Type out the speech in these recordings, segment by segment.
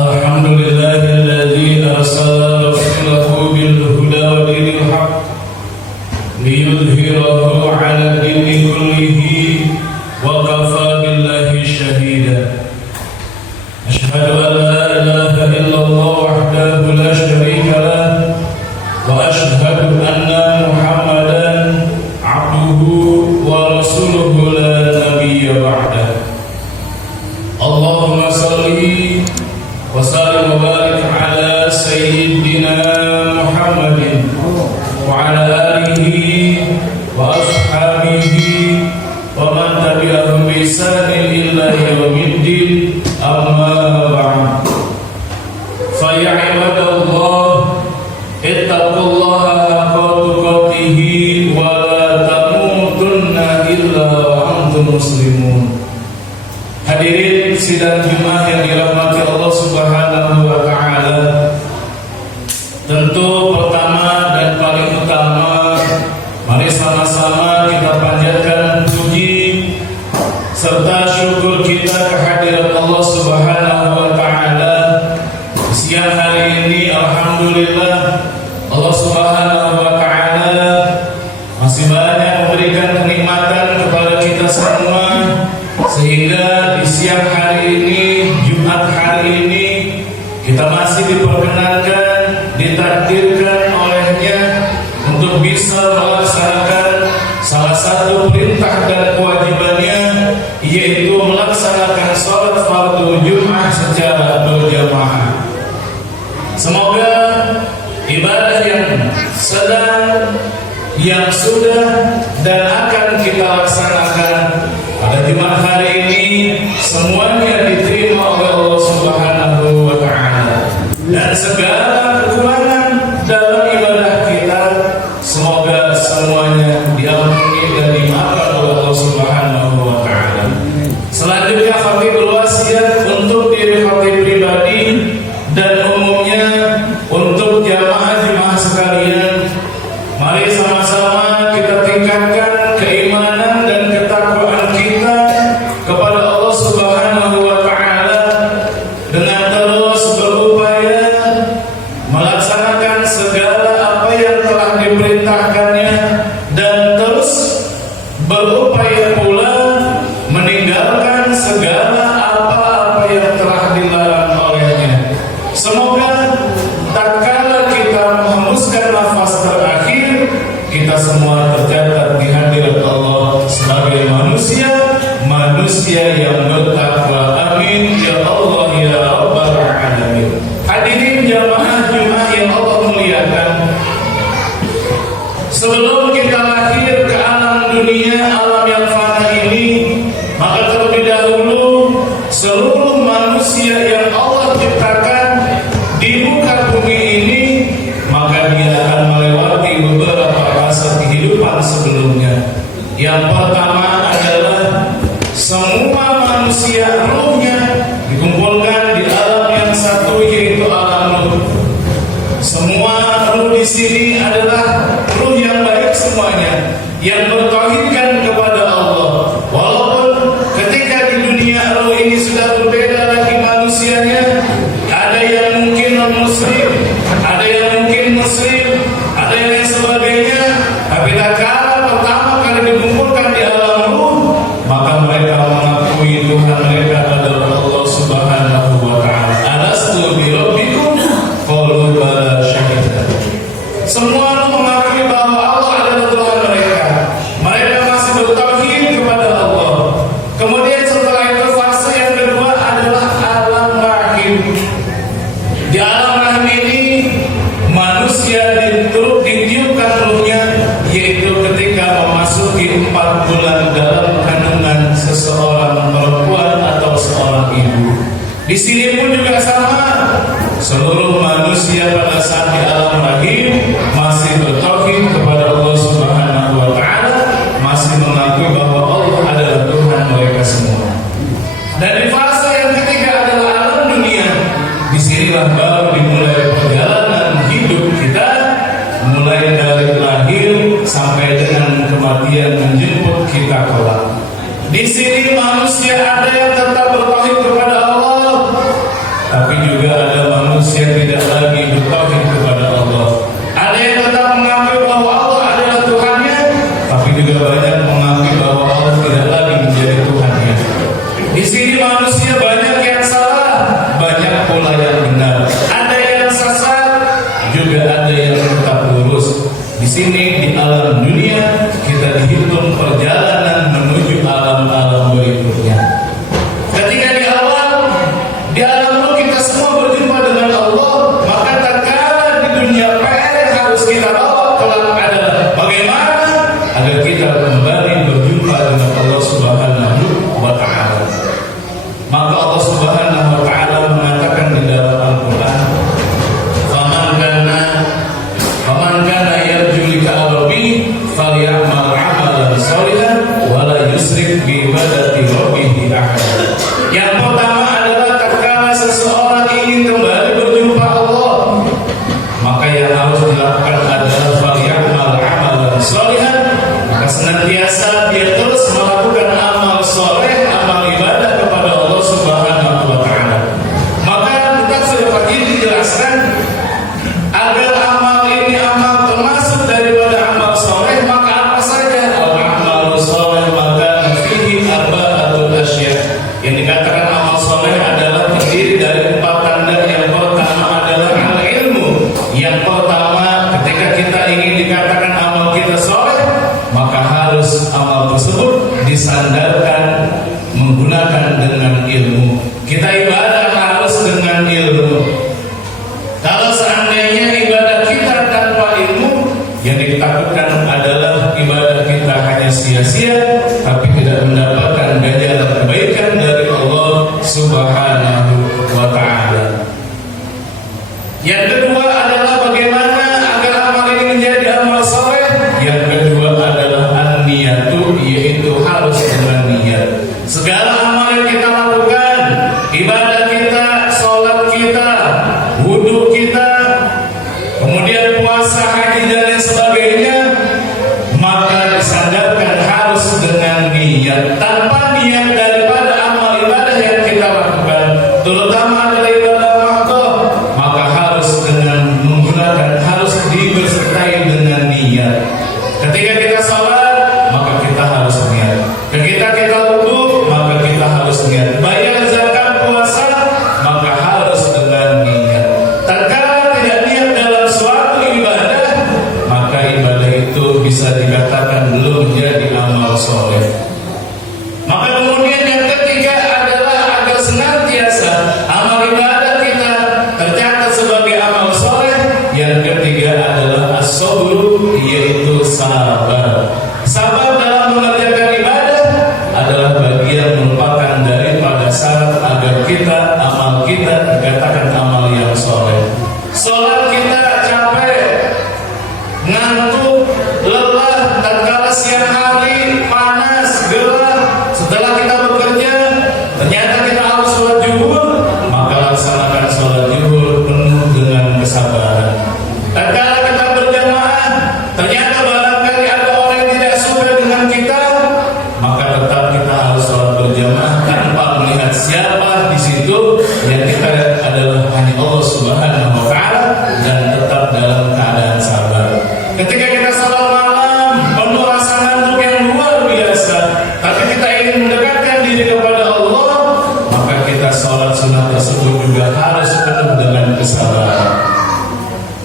Alhamdulillahilladzi arsala rasulahu bil huda wa dinil haq liyudhhirahu 'ala dini kullihi wa kafa billahi shahida. Asyhadu an la ilaha illallah wahdahu la syarika lah wa asyhadu anna Muhammadan 'abduhu wa rasuluhu la nabiyya ba'dah. Allahumma salli wa sallim wa barik ala sayyidina Muhammadin wa ala alihi wa ashabihi wa man tabi'ahum bi ihsanin ila yaumiddin, amma ba'd. Fa ya ibadallah, ittaqullaha haqqa tuqatih wa la tamutunna illa wa antum muslimun. Hadirin sidang Jumat yang dirahmati Allah Subhanahu wa taala. Tentu pertama dan paling utama, mari sama-sama kita panjatkan puji serta syukur kita kehadirat Allah Subhanahu wa taala. Siang hari ini alhamdulillah Allah Subhanahu wa taala masih banyak memberikan kenikmatan kepada kita semua, sehingga di siang hari ini, Jumat hari ini, kita masih diperkenankan, ditakdirkan olehnya untuk bisa melaksanakan salah satu perintah dan kewajibannya, yaitu melaksanakan sholat fardu Jumat secara berjamaah. Semoga ibadah yang sedang, yang sudah dan akan kita laksanakan pada Jumat hari ini semuanya diterima oleh Allah Subhanahu wa taala, dan segala kekurangan dalam ibadah kita semoga semuanya diampuni dan dimaafkan oleh Allah Subhanahu wa taala. Selanjutnya khatib berwasiat untuk diri khatib pribadi dan umumnya untuk jamaah sekalian. Mari sama-sama kita tingkatkan keimanan dan ketakwaan kita kepada Allah Subhanahu wa taala dengan terus berupaya melaksanakan segala apa yang telah diperintahkannya dan terus berupaya pula meninggalkan segala apa-apa yang telah dilarang olehnya. Semoga tatkala kita menghembuskan nafas terakhir, kita semua tercatat di hadirat Allah sebagai manusia yang bertakwa. Amin ya Allah ya Rabbal alamin. Hadirin jamaah Jumat yang Allah muliakan, sebelum kita lahir ke alam dunia, alam yang fana ini, maka terlebih dahulu seluruh manusia yang Allah ciptakan di muka bumi ini, maka dia akan melewati beberapa fase kehidupan sebelumnya. Yang pertama adalah semua manusia ruhnya dikumpulkan di alam yang satu, yaitu alam ruh. Semua ruh di sini adalah ruh yang baik semuanya, yang bertauhidkan kepada Allah. Walaupun ketika di dunia ruh ini sudah berbeda lagi manusianya, ada yang mungkin non muslim, ada yang mungkin muslim, ada yang lain sebagainya. Tapi tatkala pertama kali dikumpulkan di alam ruh, maka mereka mengakui Tuhan mereka adalah Allah Subhanahu wa taala. Alastu bi rabbikum qalu bala syahidna. Semua ruh mengakui bahwa Allah adalah Tuhan mereka. Mereka masih bertauhid kepada Allah. Kemudian setelah itu fase yang kedua adalah alam rahim. Di alam rahim ini manusia ditiupkan ruhnya, yaitu ketika memasuki 4 bulan dalam kandungan seseorang perempuan atau seorang ibu. Di sini pun juga sama. Seluruh manusia pada saat di alam rahim masih bertauhid kepada Allah Subhanahu wa taala, masih mengakui bahwa Allah adalah Tuhan mereka semua. Dan di fase yang ketiga adalah alam dunia. Disinilah baru dimulai perjalanan hidup kita, mulai dari lahir sampai dengan kematian menjemput kita kelak. Di sini manusia ada yang tetap bertauhid kepada Allah, tapi juga sini di alam dunia, kita dihitung perjalanan menuju alam-alam berikutnya. Ketika di alam roh kita semua berjumpa dengan Allah, maka tatkala di dunia PR yang harus kita bawa kelak adalah bagaimana agar kita kembali berjumpa dengan Allah Subhanahu wa Ta'ala. Maka Allah Subhanahu wa Ta'ala mengatakan di dalam Al-Quran, Faman kana yarju liqa'a rabbih falyamal 'amalan shalihan wa la yusyrik bi ibadati rabbih ahada. Yang pertama adalah tatkala seseorang ingin kembali berjumpa Allah, maka yang harus dilakukan adalah falyamal 'amalan shalihan, maka senantiasa dia terus melakukan amal soleh, amal ibadah kepada Allah Subhanahu wa Ta'ala. Maka kita sudah pagi dijelaskan agar amal ini amal termasuk daripada amal soleh, maka apa saja al-amal soleh, maka fihi arba'atul asya. Yang dikatakan amal soleh adalah terdiri dari 4 tanda. Yang pertama adalah al-ilmu. Yang pertama, ketika kita ingin dikatakan amal kita soleh, maka harus amal tersebut disandarkan menggunakan dengan ilmu. Kita ibadah harus dengan ilmu. Kalau seandainya ibadah kita tanpa ilmu, yang ditakutkan adalah ibadah kita hanya sia-sia, tapi tidak mendapatkan ganjaran kebaikan dari Allah Subhanahu wa Ta'ala. Yang kedua adalah bagaimana agar amal ini menjadi amal soleh. Yang kedua adalah an-niyatu, yaitu harus dengan niat. Segala amal yang kita lakukan, ibadah kita, sholat kita, wudhu kita, kemudian puasa, haji dan lain sebagainya, maka disandarkan harus dengan niat. Tanpa niat daripada amal ibadah yang kita lakukan, terutama adalah ibadah makhluk, maka harus dengan menggunakan, harus dibersertai dengan niat. Ketika kita sholat, maka kita harus niat. Ketika kita wudhu, maka kita harus niat. Bayar zakat, puasa, maka harus dengan niat. Tatkala tidak niat dalam suatu ibadah, maka ibadah itu bisa dikatakan belum menjadi amal soleh. Maka kemudian yang ketiga adalah agar senantiasa amal ibadah kita tercatat sebagai amal soleh. Yang ketiga adalah as-sabru, yaitu sabar. Sabar dalam mengerjakan ibadah adalah bagian merupakan daripada syarat agar kita, amal kita dikatakan amal yang soleh. Sholat kita capek, ngantuk, lelah, tatkala siang hari panas, gelap, setelah kita bekerja, ternyata kita harus sholat zuhur, maka laksanakan sholat zuhur penuh dengan kesabaran. Tatkala kita berjamaah, ternyata barangkali ada orang yang tidak suka dengan kita, maka tetap kita harus sholat berjamaah tanpa melihat siapa di situ. Yang kita lihat adalah hanya Allah Subhanahu wa Ta'ala, dan tetap dalam keadaan sabar. Ketika kita sholat malam, penuh rasa ngantuk yang luar biasa, tapi kita ingin mendekatkan diri kepada Allah, maka kita sholat sunat tersebut juga harus penuh dengan kesabaran.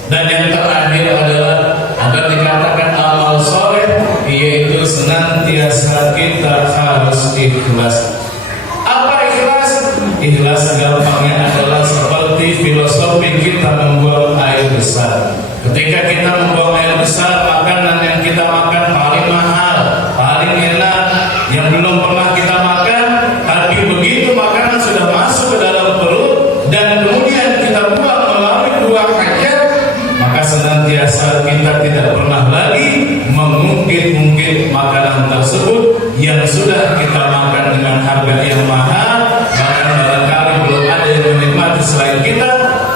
Dan yang terakhir adalah agar dikatakan amal soleh, yaitu senantiasa kita harus ikhlas. Apa ikhlas? Ikhlas gampangnya adalah seperti filosofi kita membuang air besar. Ketika kita membuang air besar, makanan yang kita makan paling mahal, paling enak, yang belum pernah kita makan, tapi begitu makanan sudah masuk ke dalam perut dan kemudian kita buang melalui buang hajat, maka senantiasa kita tidak pernah lagi mengungkit-ungkit makanan tersebut yang sudah kita makan dengan harga yang mahal, bahkan barangkali belum ada yang menikmati selain kita,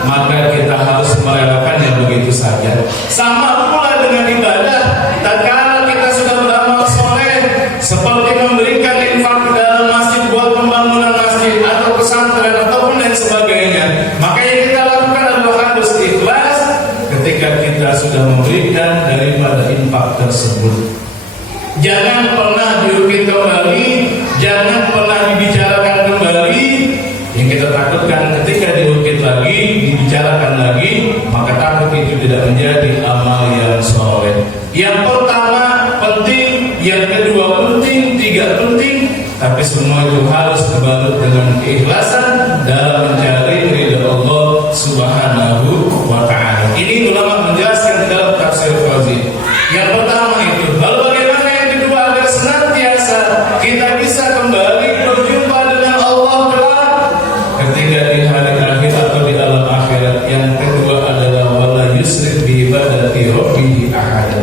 maka kita harus merelakannya begitu saja. Sama pula dengan ibadah. Tatkala kita sudah beramal soleh, seperti memberikan infak ke dalam masjid buat pembangunan masjid atau pesantren ataupun lain sebagainya, maka yang kita lakukan adalah harus ikhlas ketika kita sudah memberikan daripada infak tersebut. Jangan pernah diukit kembali, jangan pernah dibicarakan kembali. Yang kita takutkan ketika diukit lagi, dibicarakan lagi, maka takut itu tidak menjadi amal yang soleh. keikhlasan dalam mencari ridha Allah Subhanahu wa ta'ala. Ini ulama menjelaskan dalam tafsir Fauzin. Yang pertama itu. Lalu bagaimana yang kedua agar senantiasa kita bisa kembali berjumpa dengan Allah kelak ketika di hari akhir atau di alam akhirat? Yang kedua adalah wala yusrik bi ibadati rabbih ahad.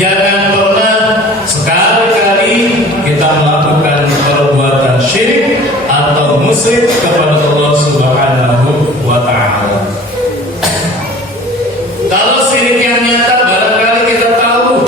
Jangan pernah sekali-kali kita melakukan perbuatan syirik atau musyrik kepada Allah Subhanahu wa ta'ala. Kalau syirik yang nyata barangkali kita tahu,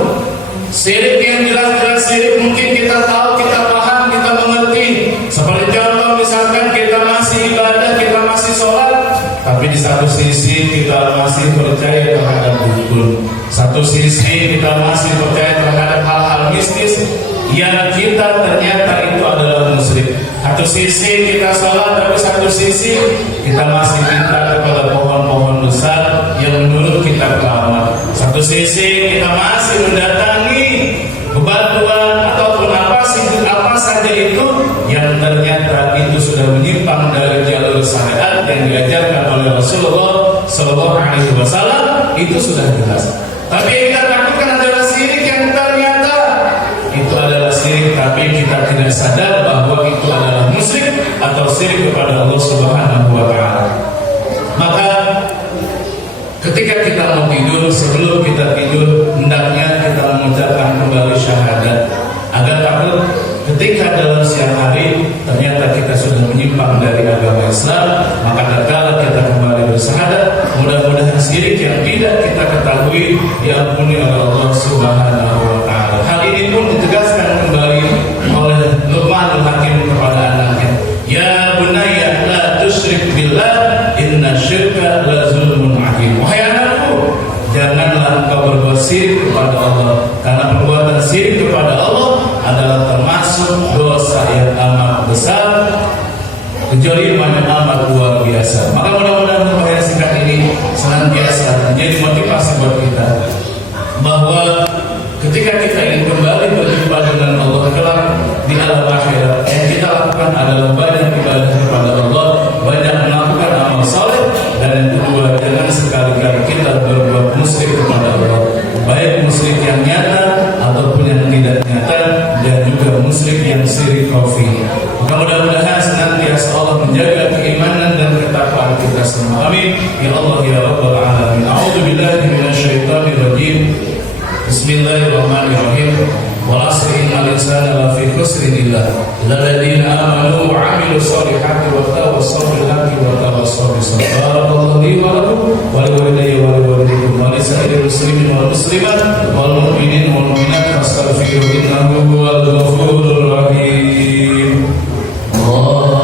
syirik yang jelas-jelas syirik mungkin kita tahu, kita paham, kita mengerti. Seperti contoh misalkan kita masih ibadah, kita masih sholat, tapi di satu sisi kita masih percaya terhadap dukun, satu sisi kita masih percaya terhadap hal-hal mistis yang kita ternyata itu adalah musyrik. Satu sisi kita sholat, tapi satu sisi kita masih minta kepada pohon-pohon besar yang menurut kita keramat. Satu sisi kita masih mendatangi bebatuan ataupun apa saja itu yang ternyata itu sudah menyimpang dari jalur syariat yang diajarkan oleh Rasulullah Sallallahu Alaihi Wasallam. Itu sudah jelas. Tapi yang kita takutkan adalah syirik yang ternyata itu adalah syirik, tapi kita tidak sadar bahwa itu adalah musyrik atau syirik kepada Allah Subhanahu wa ta'ala. Maka ketika kita mau tidur, sebelum kita tidur hendaknya kita mengucapkan kembali syahadat, agar takut ketika dalam siang hari ternyata kita sudah menyimpang dari agama Islam, maka tatkala kita kembali bersyahadat, mudah-mudahan syirik yang tidak kita ketahui diampuni oleh Allah Subhanahu wa ta'ala. Hal ini pun ditegaskan kembali oleh Luqmanul Hakim kepada anaknya, ya bunayya la tusyrik billah inna syirka la zulmun adzim. Wahai anakku, janganlah engkau berbuat syirik kepada Allah, karena perbuatan syirik kepada Allah adalah termasuk dosa yang amat besar, kejoliman yang amat luar biasa. Maka mudah-mudahan pembahasan singkat ini senantiasa menjadi motivasi buat kita bahwa ketika kita ingin kembali berjumpa dengan Allah kelak di alam akhirat, yang kita lakukan adalah banyak ibadah kepada Allah, banyak melakukan amal saleh, dan yang kedua, jangan sekali-kali kita berbuat musyrik kepada Allah, baik musyrik yang nyata ataupun yang tidak nyata, dan juga musyrik yang syirik khafi. Maka mudah-mudahan senantiasa Allah menjaga keimanan dan ketakwaan kita semua. Amin. Ya Allah ya Rabbal alamin. A'udzubillahi minasyaitonir rajim. Bismillahirrahmanirrahim. Wal 'asri innal insana lafi khusrin illa alladziina aamanu wa 'amilus shalihati wa tawassaw bil haqqi wa tawassaw bis sabr. Barakallahu li wa lakum wa li walidayya wa li walidikum wa li sa'iril muslimin wal muslimat wal mu'minin wal mu'minat fastaghfiruhu innahu huwal ghafurur rahim. Allah